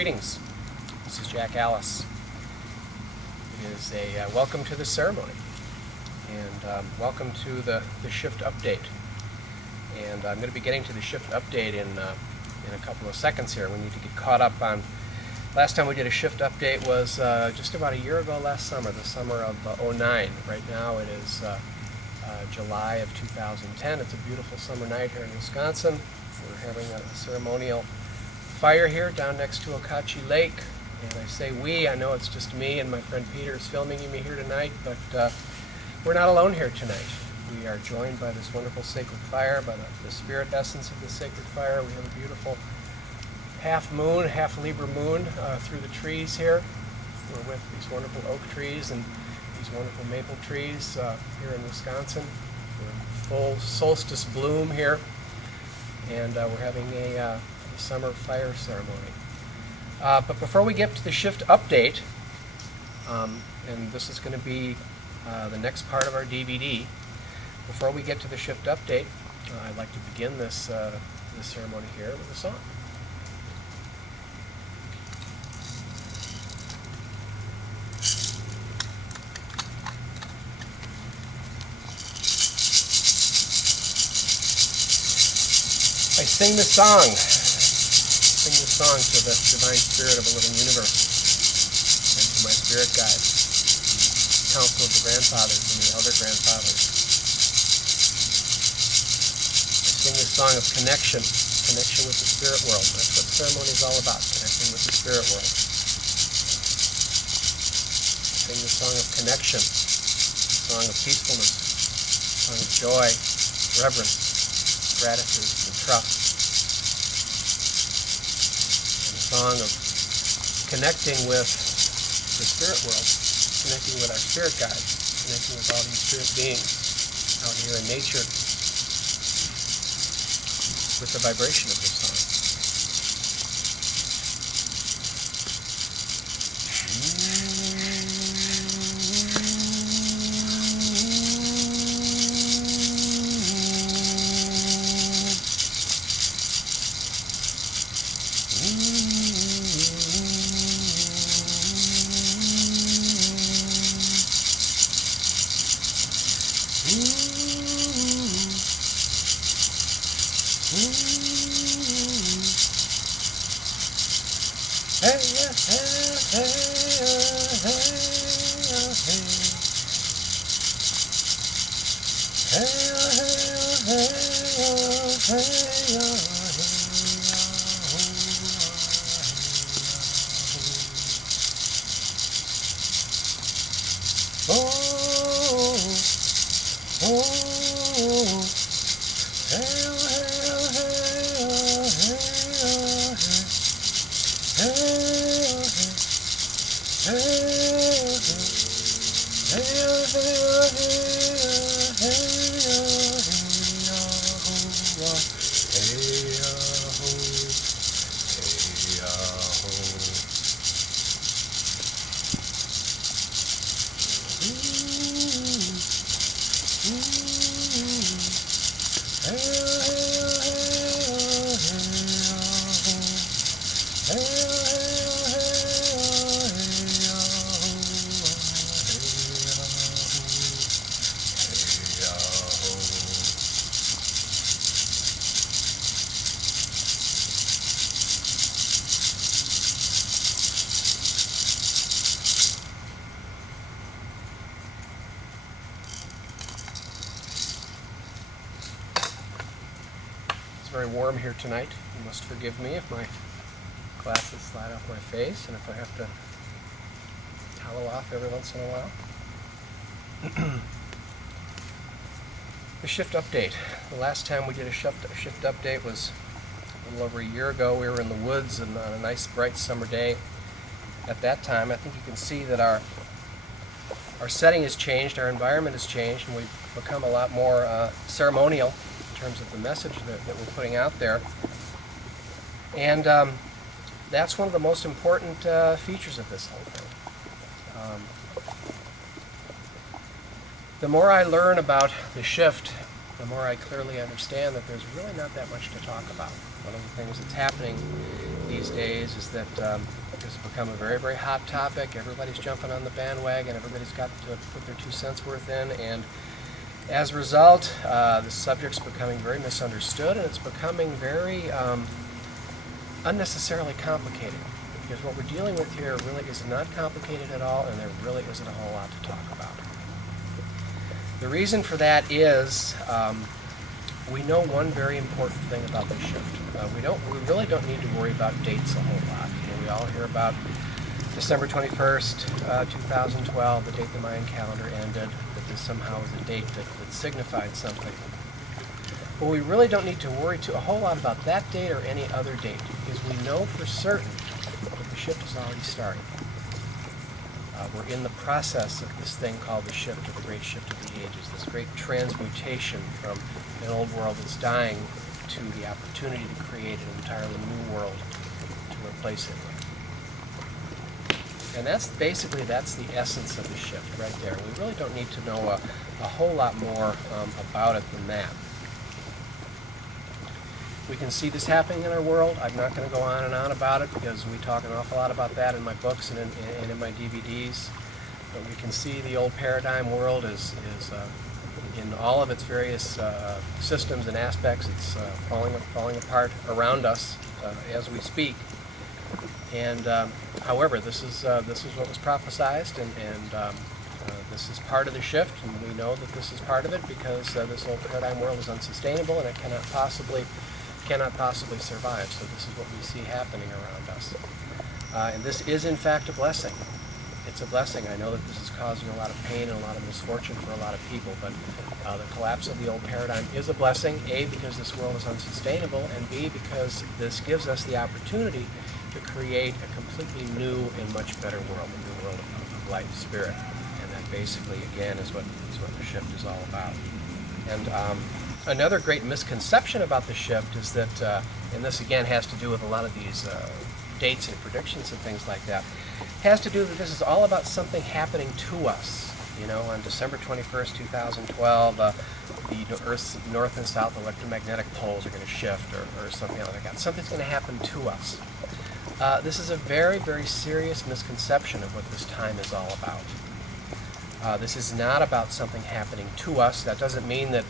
Greetings. This is Jack Alice. It is a welcome to the ceremony, and welcome to the shift update. And I'm going to be getting to the shift update in a couple of seconds here. We need to get caught up on. Last time we did a shift update was just about a year ago last summer, the summer of '09. Right now it is July of 2010. It's a beautiful summer night here in Wisconsin. We're having a ceremonial fire here down next to Okachi Lake. And I say we, I know it's just me and my friend Peter is filming me here tonight, but we're not alone here tonight. We are joined by this wonderful sacred fire, by the spirit essence of the sacred fire. We have a beautiful half moon, half Libra moon through the trees here. We're with these wonderful oak trees and these wonderful maple trees here in Wisconsin. We're in full solstice bloom here, and we're having a summer fire ceremony. But before we get to the shift update, and this is going to be the next part of our DVD, before we get to the shift update, I'd like to begin this ceremony here with a song. I sing the song to the divine spirit of a living universe and to my spirit guides, council of the grandfathers and the elder grandfathers. I sing this song of connection with the spirit world. That's what ceremony is all about, connecting with the spirit world. I sing the song of connection, the song of peacefulness, the song of joy, reverence, gratitude, and trust. Song of connecting with the spirit world, connecting with our spirit guides, connecting with all these spirit beings out here in nature with the vibration of this song. Very warm here tonight. You must forgive me if my glasses slide off my face and if I have to towel off every once in a while. The shift update. The last time we did a shift update was a little over a year ago. We were in the woods and on a nice bright summer day. At that time, I think you can see that our setting has changed, our environment has changed, and we've become a lot more ceremonial in terms of the message that we're putting out there. And that's one of the most important features of this whole thing. The more I learn about the shift, the more I clearly understand that there's really not that much to talk about. One of the things that's happening these days is that it's become a very, very hot topic. Everybody's jumping on the bandwagon. Everybody's got to put their 2 cents worth in, and as a result, the subject's becoming very misunderstood, and it's becoming very unnecessarily complicated. Because what we're dealing with here really is not complicated at all, and there really isn't a whole lot to talk about. The reason for that is we know one very important thing about this shift. We really don't need to worry about dates a whole lot. We all hear about December 21st, 2012, the date the Mayan calendar ended, that this somehow was a date that signified something. But we really don't need to worry a whole lot about that date or any other date, because we know for certain that the shift is already starting. We're in the process of this thing called the shift, or the great shift of the ages, this great transmutation from an old world that's dying to the opportunity to create an entirely new world to replace it with. And that's the essence of the shift right there. We really don't need to know a whole lot more about it than that. We can see this happening in our world. I'm not going to go on and on about it because we talk an awful lot about that in my books and in my DVDs. But we can see the old paradigm world is in all of its various systems and aspects. It's falling apart around us as we speak. And however, this is what was prophesized, and this is part of the shift, and we know that this is part of it because this old paradigm world is unsustainable and it cannot possibly survive. So this is what we see happening around us. And this is in fact a blessing. It's a blessing. I know that this is causing a lot of pain and a lot of misfortune for a lot of people, but the collapse of the old paradigm is a blessing, A, because this world is unsustainable, and B, because this gives us the opportunity to create a completely new and much better world, a new world of light and spirit. And that basically, again, is what the shift is all about. And another great misconception about the shift is that, and this again has to do with a lot of these dates and predictions and things like that, has to do that this is all about something happening to us. You know, on December 21st, 2012, the Earth's north and south electromagnetic poles are going to shift or something like that. Something's going to happen to us. This is a very, very serious misconception of what this time is all about. This is not about something happening to us. That doesn't mean that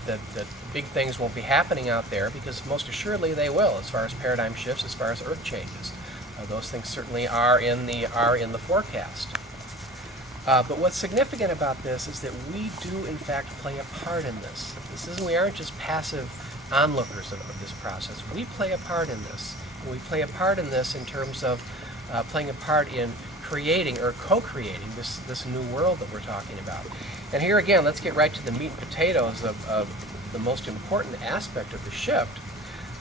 big things won't be happening out there, because most assuredly they will, as far as paradigm shifts, as far as Earth changes. Those things certainly are in the forecast. But what's significant about this is that we do in fact play a part in this. We aren't just passive onlookers of this process. We play a part in this. And we play a part in this in terms of playing a part in creating or co-creating this new world that we're talking about. And here again, let's get right to the meat and potatoes of the most important aspect of the shift.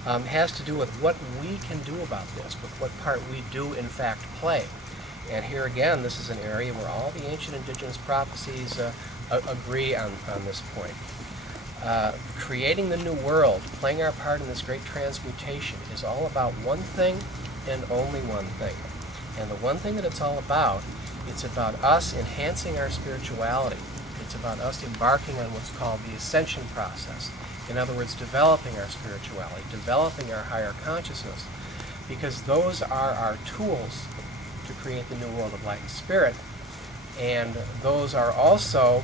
Has to do with what we can do about this, with what part we do in fact play. And here again, this is an area where all the ancient indigenous prophecies agree on this point. Creating the new world, playing our part in this great transmutation, is all about one thing and only one thing. And the one thing that it's all about, it's about us enhancing our spirituality. It's about us embarking on what's called the ascension process. In other words, developing our spirituality, developing our higher consciousness, because those are our tools to create the new world of light and spirit. And those are also,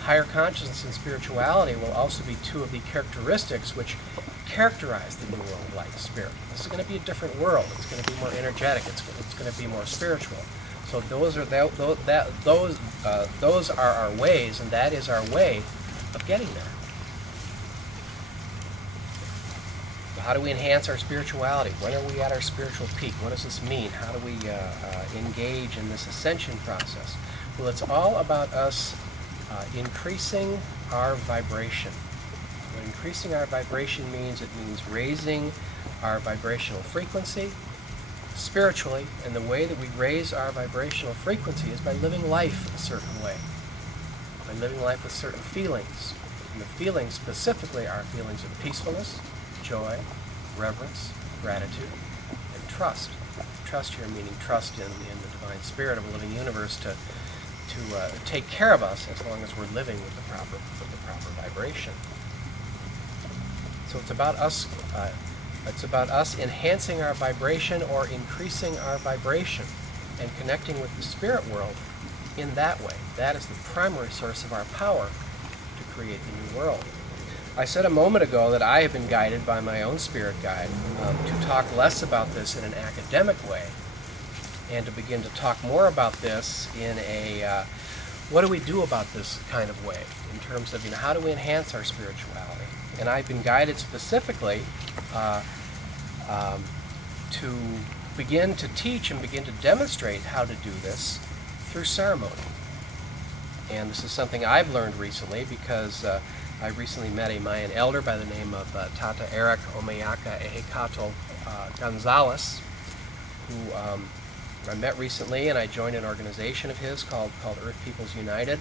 higher consciousness and spirituality will also be two of the characteristics which characterize the new world of light and spirit. This is going to be a different world. It's going to be more energetic. It's going to be more spiritual. So those are our ways, and that is our way of getting there. How do we enhance our spirituality? When are we at our spiritual peak? What does this mean? How do we engage in this ascension process? Well, it's all about us increasing our vibration. What increasing our vibration means, it means raising our vibrational frequency spiritually, and the way that we raise our vibrational frequency is by living life a certain way, by living life with certain feelings. And the feelings specifically are feelings of peacefulness, joy, reverence, gratitude, and trust. Trust here meaning trust in the divine spirit of a living universe to take care of us as long as we're living with the proper vibration. So it's about us. It's about us enhancing our vibration or increasing our vibration and connecting with the spirit world in that way. That is the primary source of our power to create the new world. I said a moment ago that I have been guided by my own spirit guide to talk less about this in an academic way and to begin to talk more about this in a what do we do about this kind of way in terms of how do we enhance our spirituality. And I've been guided specifically to begin to teach and begin to demonstrate how to do this through ceremony. And this is something I've learned recently because I recently met a Mayan elder by the name of Tata Eric Omeyaka Ehekato Gonzalez, who I met recently, and I joined an organization of his called Earth Peoples United.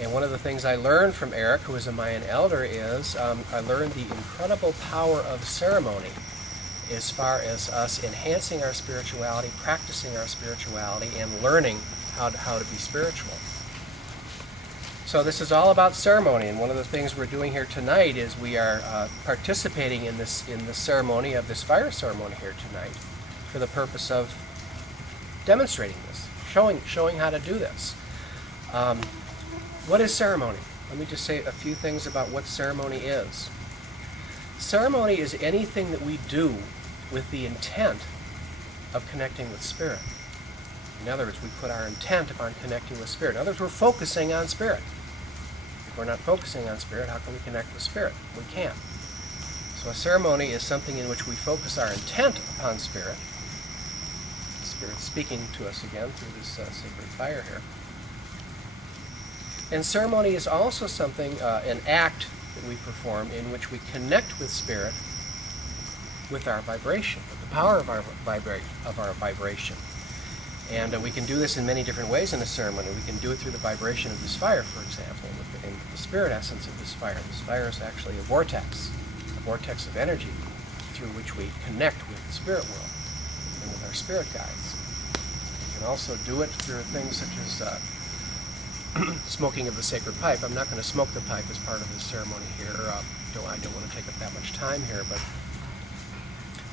And one of the things I learned from Eric, who is a Mayan elder, is I learned the incredible power of ceremony as far as us enhancing our spirituality, practicing our spirituality, and learning how to be spiritual. So this is all about ceremony, and one of the things we're doing here tonight is we are participating in the ceremony of this fire ceremony here tonight for the purpose of demonstrating this, showing how to do this. What is ceremony? Let me just say a few things about what ceremony is. Ceremony is anything that we do with the intent of connecting with spirit. In other words, we put our intent upon connecting with spirit. In other words, we're focusing on spirit. If we're not focusing on spirit, how can we connect with spirit? We can't. So a ceremony is something in which we focus our intent upon spirit. Spirit speaking to us again through this sacred fire here. And ceremony is also something, an act that we perform in which we connect with spirit with our vibration, with the power of our vibration. And we can do this in many different ways in a ceremony. We can do it through the vibration of this fire, for example, in the spirit essence of this fire. This fire is actually a vortex of energy through which we connect with the spirit world and with our spirit guides. We can also do it through things such as smoking of the sacred pipe. I'm not going to smoke the pipe as part of this ceremony here. I don't want to take up that much time here, but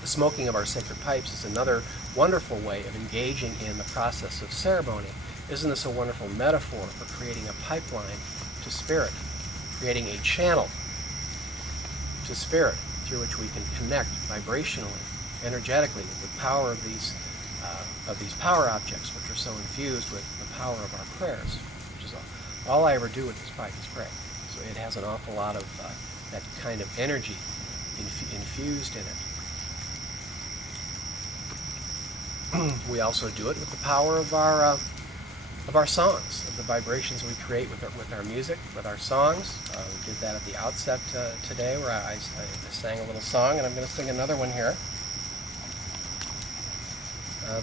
the smoking of our sacred pipes is another wonderful way of engaging in the process of ceremony. Isn't this a wonderful metaphor for creating a pipeline to spirit, creating a channel to spirit through which we can connect vibrationally, energetically with the power of these power objects, which are so infused with the power of our prayers. All I ever do with this pipe is pray. So it has an awful lot of that kind of energy infused in it. We also do it with the power of our songs, of the vibrations we create with our music, with our songs. We did that at the outset today, where I sang a little song, and I'm going to sing another one here.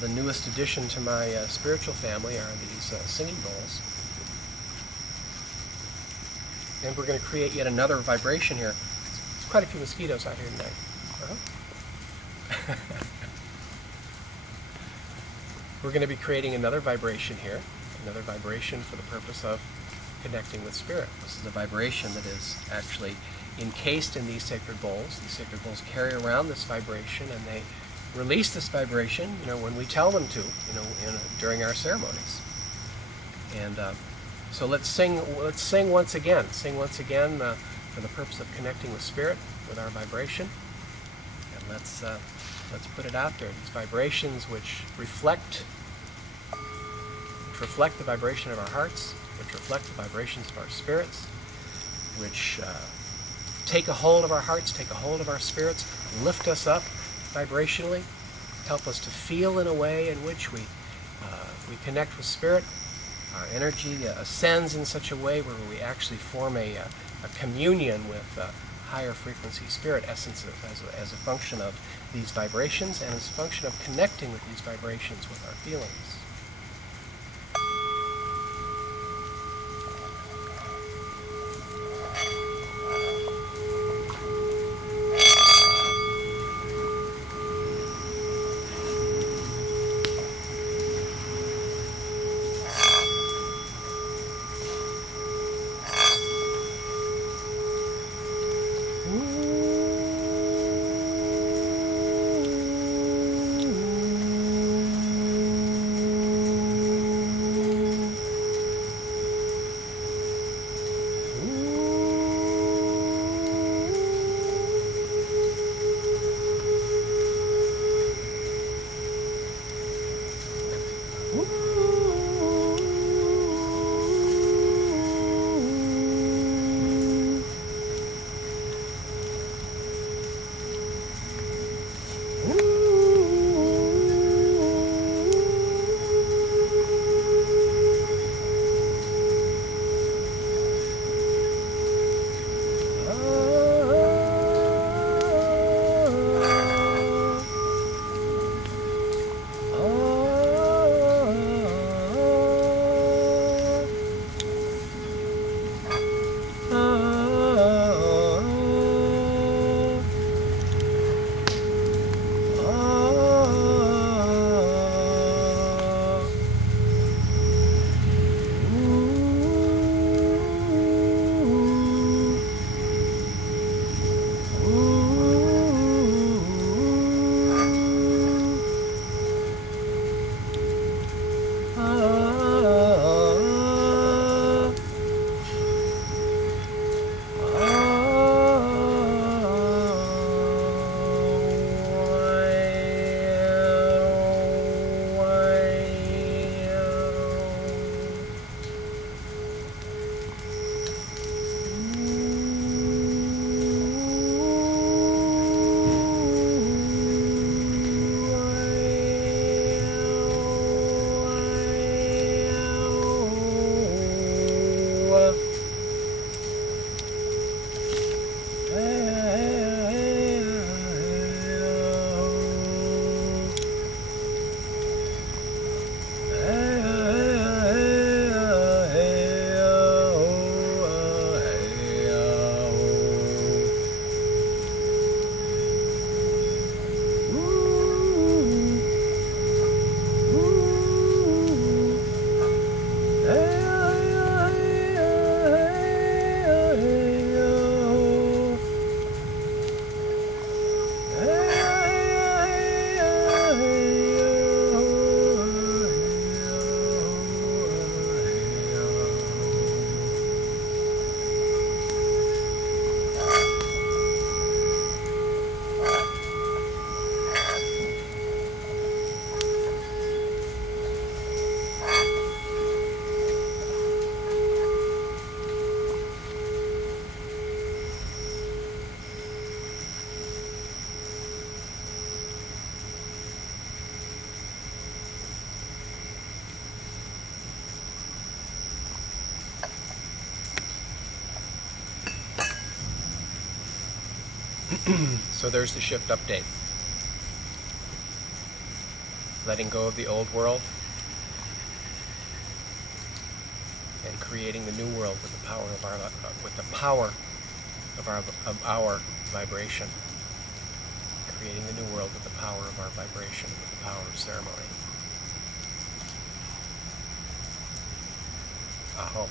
The newest addition to my spiritual family are these singing bowls. And we're going to create yet another vibration here. There's quite a few mosquitoes out here tonight. We're going to be creating another vibration here, another vibration for the purpose of connecting with spirit. This is a vibration that is actually encased in these sacred bowls. These sacred bowls carry around this vibration, and they release this vibration, when we tell them to, during our ceremonies. And so let's sing once again. Sing once again for the purpose of connecting with spirit, with our vibration. And let's put it out there. These vibrations which reflect the vibration of our hearts, which reflect the vibrations of our spirits, which take a hold of our hearts, take a hold of our spirits, lift us up vibrationally, help us to feel in a way in which we connect with spirit. Our energy ascends in such a way where we actually form a communion with higher frequency spirit essence as a function of these vibrations and as a function of connecting with these vibrations with our feelings. So there's the shift update. Letting go of the old world and creating the new world with the power of our vibration. Creating the new world with the power of our vibration, with the power of ceremony. Aho.